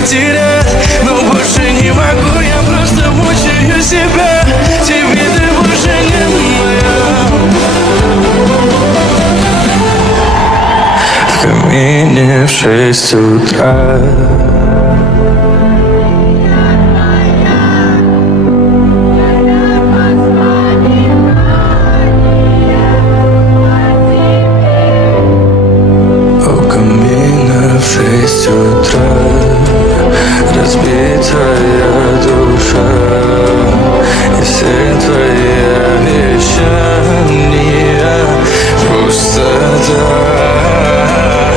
потерять, но больше не могу, я просто мучаю себя. Тебе ты больше не моя. В камине в 6 утра. В 6 утра разбитая душа, и все твои обещания пустота.